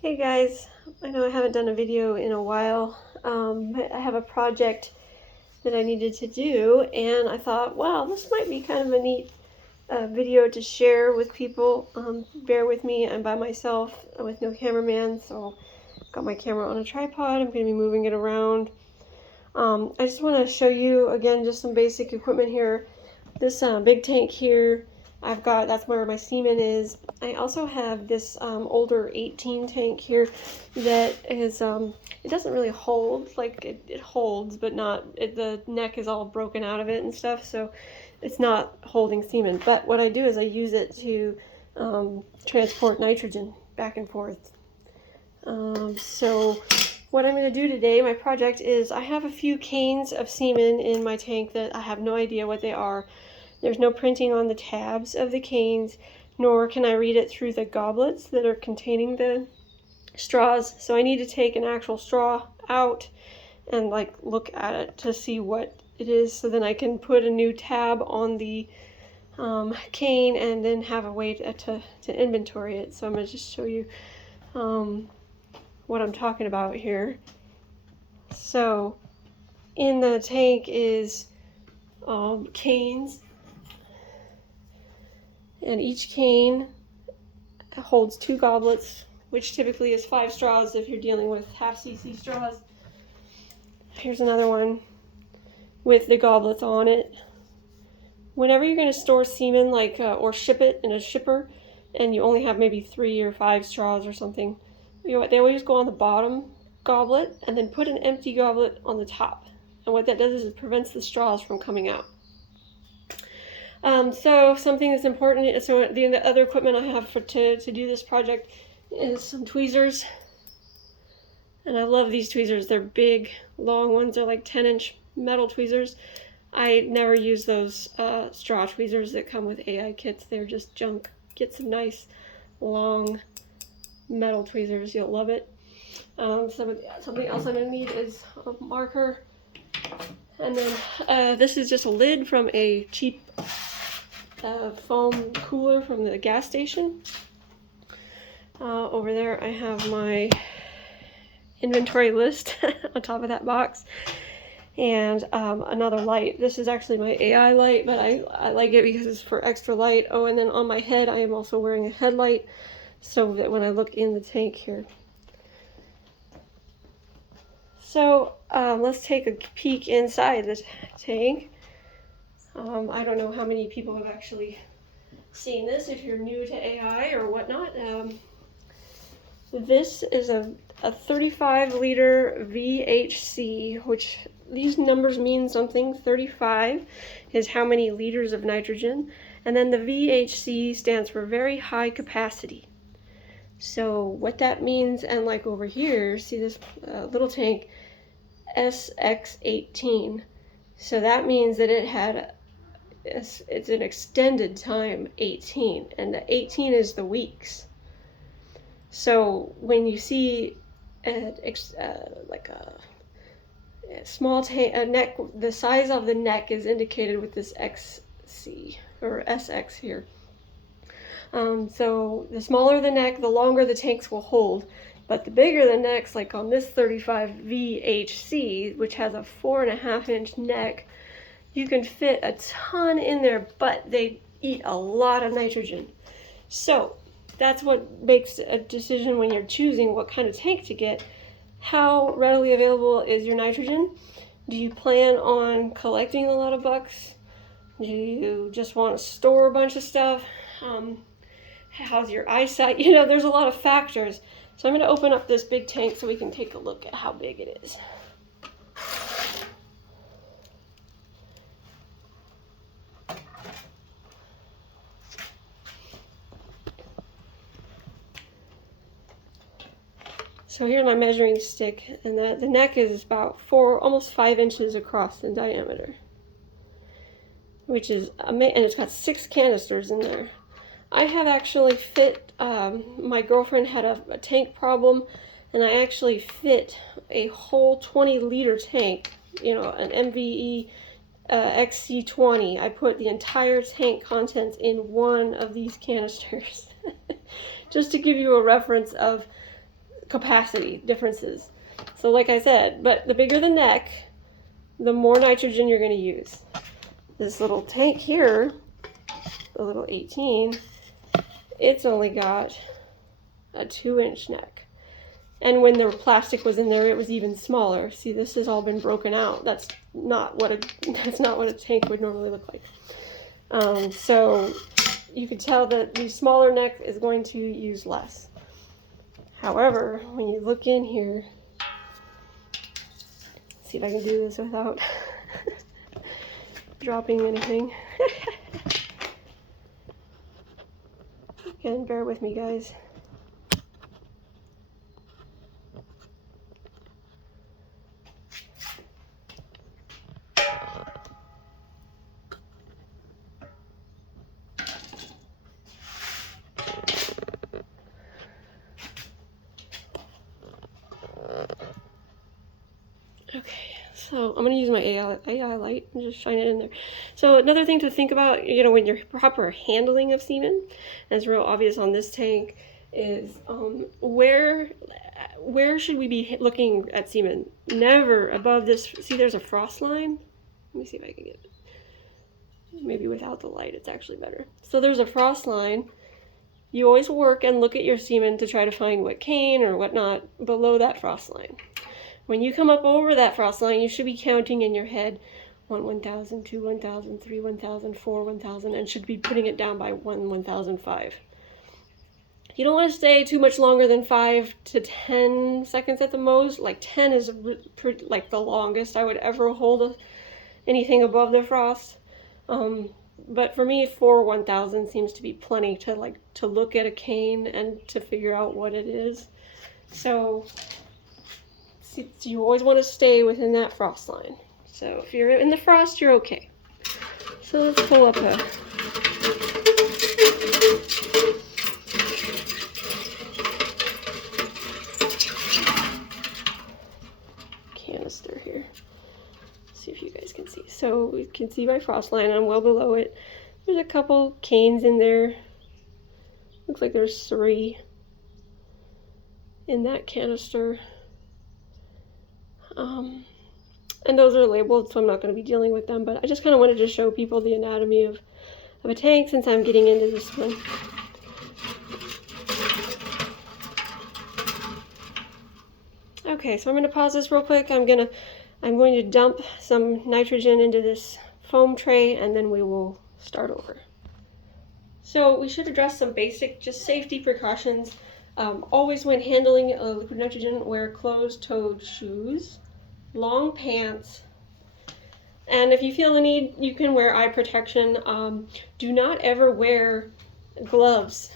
Hey guys, I know I haven't done a video in a while. I have a project that I needed to do, and I thought, wow, this might be kind of a neat video to share with people. Bear with me, I'm by myself with no cameraman, so I've got my camera on a tripod. I'm going to be moving it around. I just want to show you again just some basic equipment here. This big tank here, that's where my semen is. I also have this older 18 tank here that is, it doesn't really hold, like it holds, but the neck is all broken out of it and stuff, so it's not holding semen. But what I do is I use it to transport nitrogen back and forth. So what I'm going to do today, my project is I have a few canes of semen in my tank that I have no idea what they are. There's no printing on the tabs of the canes, nor can I read it through the goblets that are containing the straws. So I need to take an actual straw out and look at it to see what it is, so then I can put a new tab on the cane and then have a way to inventory it. So I'm going to just show you what I'm talking about here. So in the tank is canes, and each cane holds 2 goblets, which typically is 5 straws if you're dealing with half cc straws. Here's another one with the goblets on it. Whenever you're going to store semen, or ship it in a shipper, and you only have maybe 3 or 5 straws or something, they always go on the bottom goblet and then put an empty goblet on the top. And what that does is it prevents the straws from coming out. So something that's important, so the other equipment I have to do this project is some tweezers. And I love these tweezers. They're big, long ones. They're like 10-inch metal tweezers. I never use those straw tweezers that come with AI kits. They're just junk. Get some nice, long metal tweezers. You'll love it. Something else I'm going to need is a marker. And then this is just a lid from a cheap foam cooler from the gas station. Over there I have my inventory list on top of that box, and another light. This is actually my AI light, but I like it because it's for extra light. Oh, and then on my head I am also wearing a headlight so that when I look in the tank here. So let's take a peek inside this tank. I don't know how many people have actually seen this, if you're new to AI or whatnot. This is a 35-liter VHC, which these numbers mean something. 35 is how many liters of nitrogen, and then the VHC stands for very high capacity. So what that means, and like over here, see this little tank, SX18. So that means that it had, it's an extended time 18, and the 18 is the weeks. So when you see like a small tank, a neck, the size of the neck is indicated with this XC or SX here. So the smaller the neck, the longer the tanks will hold. But the bigger the necks, like on this 35 VHC, which has a 4.5-inch neck, you can fit a ton in there, but they eat a lot of nitrogen. So that's what makes a decision when you're choosing what kind of tank to get. How readily available is your nitrogen? Do you plan on collecting a lot of bucks? Do you just want to store a bunch of stuff? How's your eyesight? You know, there's a lot of factors. So I'm going to open up this big tank so we can take a look at how big it is. So here's my measuring stick, and the neck is about almost 5 inches across in diameter, which is amazing, and it's got 6 canisters in there. I have actually fit, my girlfriend had a tank problem, and I actually fit a whole 20-liter tank, you know, an MVE XC20. I put the entire tank contents in one of these canisters, just to give you a reference of capacity differences. So like I said, but the bigger the neck, the more nitrogen you're going to use. This little tank here, the little 18, it's only got a 2-inch neck. And when the plastic was in there, it was even smaller. See, this has all been broken out. That's not what a tank would normally look like. So you could tell that the smaller neck is going to use less. However, when you look in here, see if I can do this without dropping anything. Again, bear with me, guys. Okay, so I'm going to use my AI light and just shine it in there. So another thing to think about, when you're proper handling of semen, as real obvious on this tank, is where should we be looking at semen? Never above this. See, there's a frost line. Let me see if I can get it. Maybe without the light, it's actually better. So there's a frost line. You always work and look at your semen to try to find what cane or whatnot below that frost line. When you come up over that frost line, you should be counting in your head 1, 1,000, 2, 1,000, 3, 1,000, 4, 1,000, and should be putting it down by 1, 1,005. You don't want to stay too much longer than 5 to 10 seconds at the most. Like 10 is like the longest I would ever hold anything above the frost. But for me, 4, 1,000 seems to be plenty to look at a cane and to figure out what it is. So you always want to stay within that frost line. So if you're in the frost, you're okay. So let's pull up a canister here. See if you guys can see. So we can see my frost line. I'm well below it. There's a couple canes in there. Looks like there's 3 in that canister. And those are labeled, so I'm not going to be dealing with them, but I just kind of wanted to show people the anatomy of a tank since I'm getting into this one. Okay, so I'm going to pause this real quick. I'm going to dump some nitrogen into this foam tray, and then we will start over. So we should address some basic, just safety precautions. Always when handling liquid nitrogen, wear closed-toed shoes, long pants, and if you feel the need, you can wear eye protection. Do not ever wear gloves.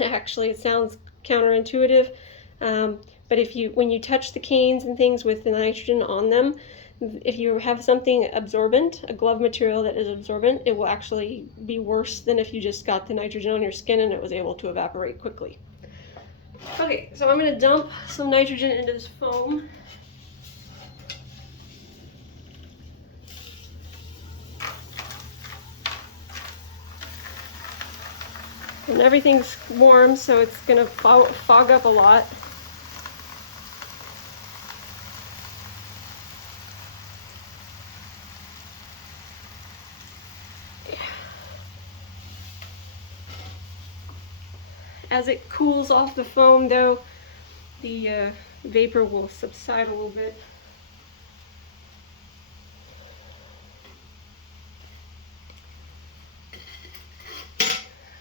Actually, it sounds counterintuitive, but when you touch the canes and things with the nitrogen on them, if you have something absorbent, a glove material that is absorbent, it will actually be worse than if you just got the nitrogen on your skin and it was able to evaporate quickly. Okay, so I'm going to dump some nitrogen into this foam. And everything's warm, so it's going to fog up a lot. As it cools off the foam, though, the vapor will subside a little bit.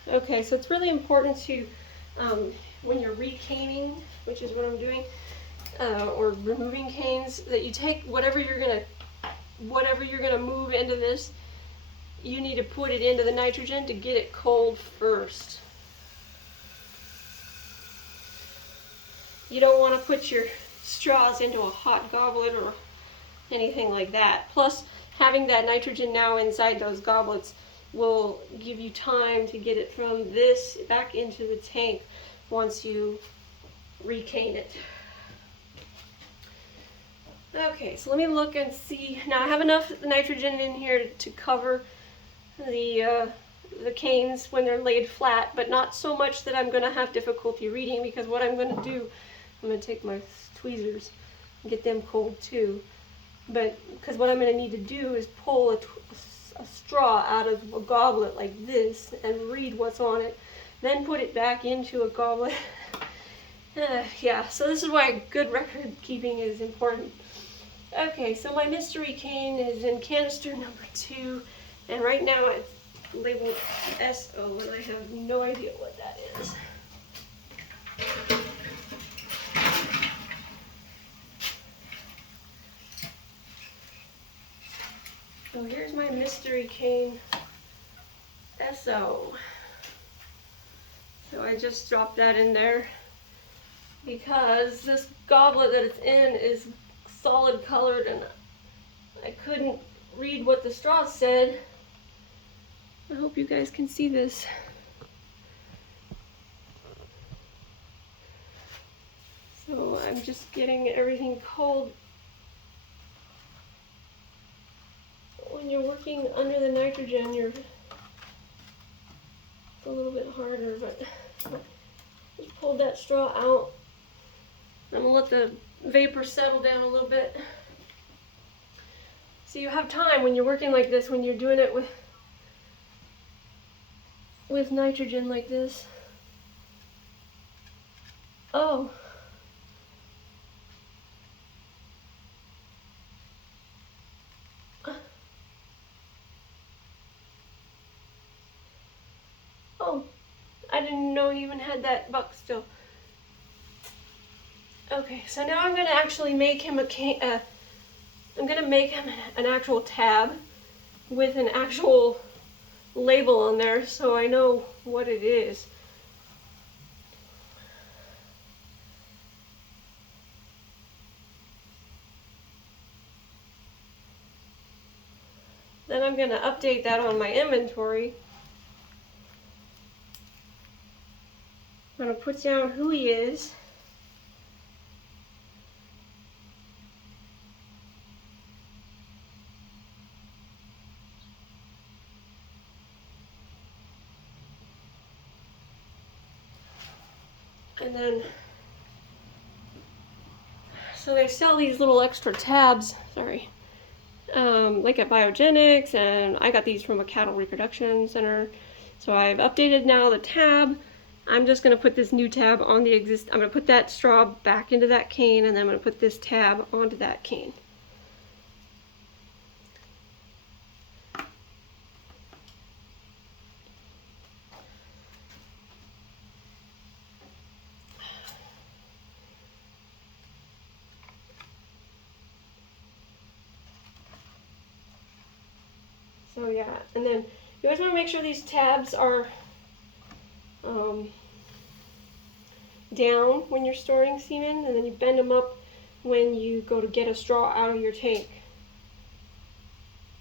Okay, so it's really important to, when you're recaning, which is what I'm doing, or removing canes, that you take whatever you're gonna move into this, you need to put it into the nitrogen to get it cold first. You don't want to put your straws into a hot goblet or anything like that. Plus, having that nitrogen now inside those goblets will give you time to get it from this back into the tank once you recane it. Okay, so let me look and see. Now I have enough nitrogen in here to cover the canes when they're laid flat, but not so much that I'm going to have difficulty reading, because what I'm going to do, I'm going to take my tweezers and get them cold too. But because what I'm going to need to do is pull a straw out of a goblet like this and read what's on it, then put it back into a goblet. Yeah, so this is why good record keeping is important. Okay, so my mystery cane is in canister number 2, and right now it's labeled SO, and I have no idea what that is. So here's my mystery cane SO. So I just dropped that in there because this goblet that it's in is solid colored and I couldn't read what the straw said. I hope you guys can see this. So I'm just getting everything cold. When you're working under the nitrogen, it's a little bit harder, but just pulled that straw out. I'm gonna let the vapor settle down a little bit. So you have time when you're working like this, when you're doing it with nitrogen like this. Oh. Oh, I didn't know he even had that buck still. Okay, so now I'm gonna actually make him I'm gonna make him an actual tab with an actual label on there so I know what it is. Then I'm gonna update that on my inventory. I'm gonna put down who he is. And then, so they sell these little extra tabs, sorry, like at Biogenics, and I got these from a cattle reproduction center. So I've updated now the tab. I'm just gonna put this new tab on the I'm gonna put that straw back into that cane, and then I'm gonna put this tab onto that cane. So yeah, and then you always want to make sure these tabs are down when you're storing semen, and then you bend them up when you go to get a straw out of your tank.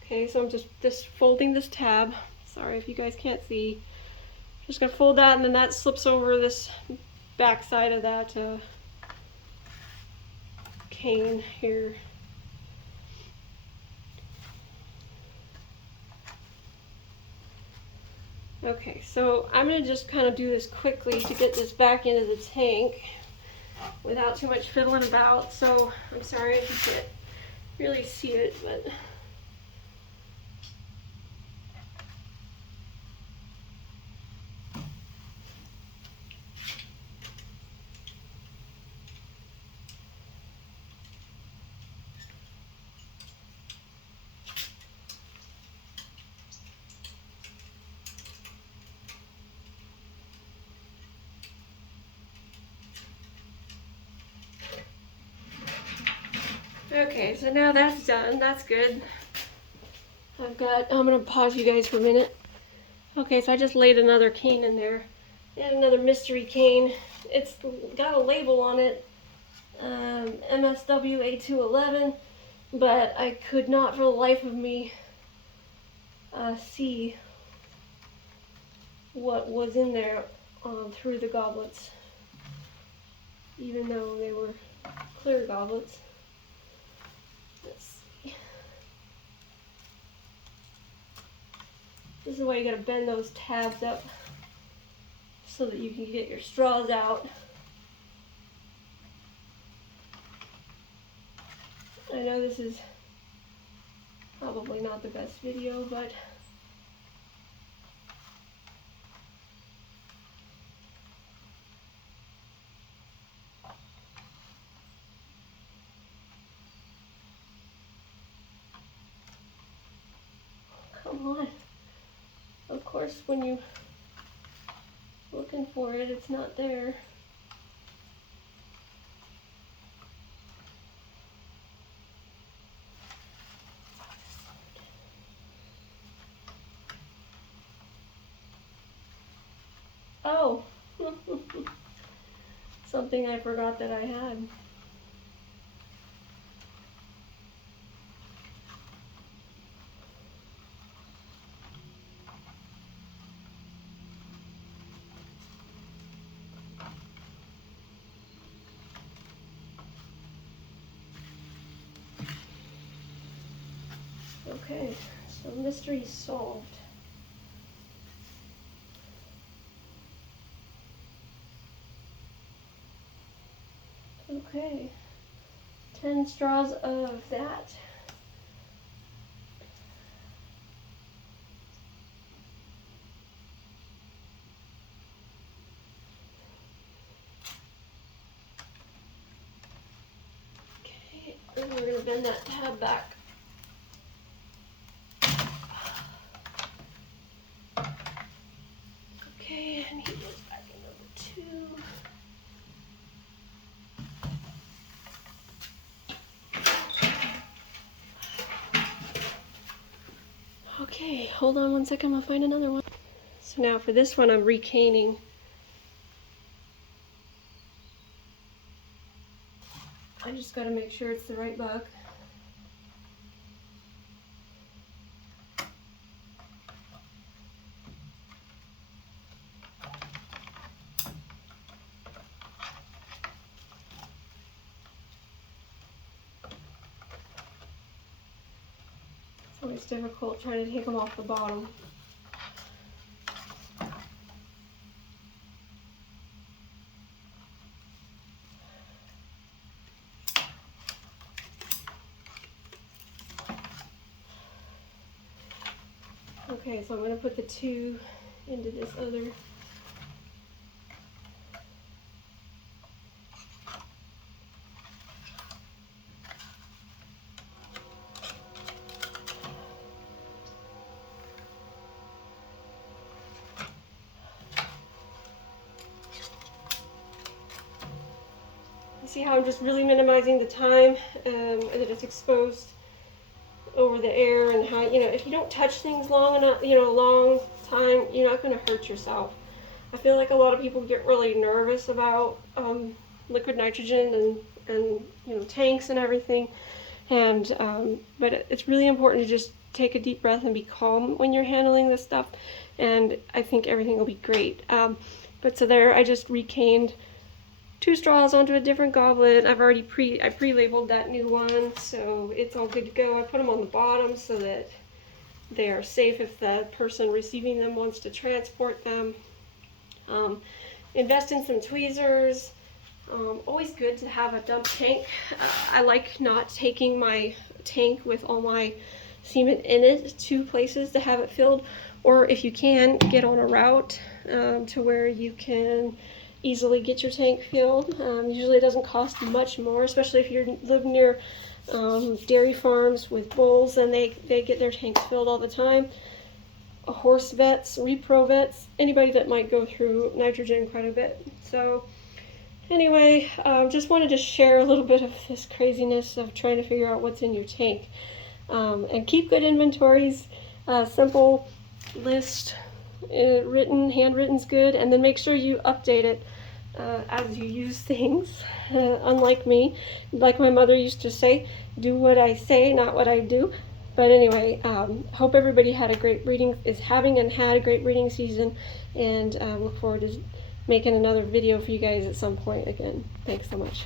Okay, so I'm just folding this tab. Sorry if you guys can't see. Just gonna fold that, and then that slips over this back side of that cane here. Okay, so I'm gonna just kind of do this quickly to get this back into the tank without too much fiddling about. So I'm sorry if you can't really see it, but okay, so now that's done. That's good. I'm gonna pause you guys for a minute. Okay, so I just laid another cane in there. And another mystery cane. It's got a label on it, MSW A211, but I could not for the life of me see what was in there through the goblets, even though they were clear goblets. Let's see. This is why you gotta bend those tabs up so that you can get your straws out. I know this is probably not the best video, but come on. Of course, when you're looking for it, it's not there. Oh, something I forgot that I had. Okay, so mystery solved. Okay, 10 straws of that. Okay, and we're gonna bend that tab back. Okay, and he goes back in number 2. Okay, hold on one second, I'll find another one. So now for this one, I'm recaning. I just gotta make sure it's the right buck. It's always difficult trying to take them off the bottom. Okay, so I'm going to put the 2 into this other. You see how I'm just really minimizing the time that it's exposed over the air, and how, you know, if you don't touch things long enough, you know, a long time, you're not going to hurt yourself. I feel like a lot of people get really nervous about liquid nitrogen and you know, tanks and everything, and but it's really important to just take a deep breath and be calm when you're handling this stuff, and I think everything will be great. But so there, I just recaned 2 straws onto a different goblet. I've already pre-labeled that new one, so it's all good to go. I put them on the bottom so that they are safe if the person receiving them wants to transport them. Invest in some tweezers. Always good to have a dump tank. I like not taking my tank with all my semen in it to places to have it filled, or if you can, get on a route to where you can easily get your tank filled. Usually it doesn't cost much more, especially if you live near dairy farms with bulls, and they get their tanks filled all the time. Horse vets, repro vets, anybody that might go through nitrogen quite a bit. So anyway, just wanted to share a little bit of this craziness of trying to figure out what's in your tank. And keep good inventories, simple list, handwritten's good, and then make sure you update it as you use things. Unlike me, like my mother used to say, do what I say, not what I do. But anyway, hope everybody had a great had a great breeding season, and look forward to making another video for you guys at some point again. Thanks so much.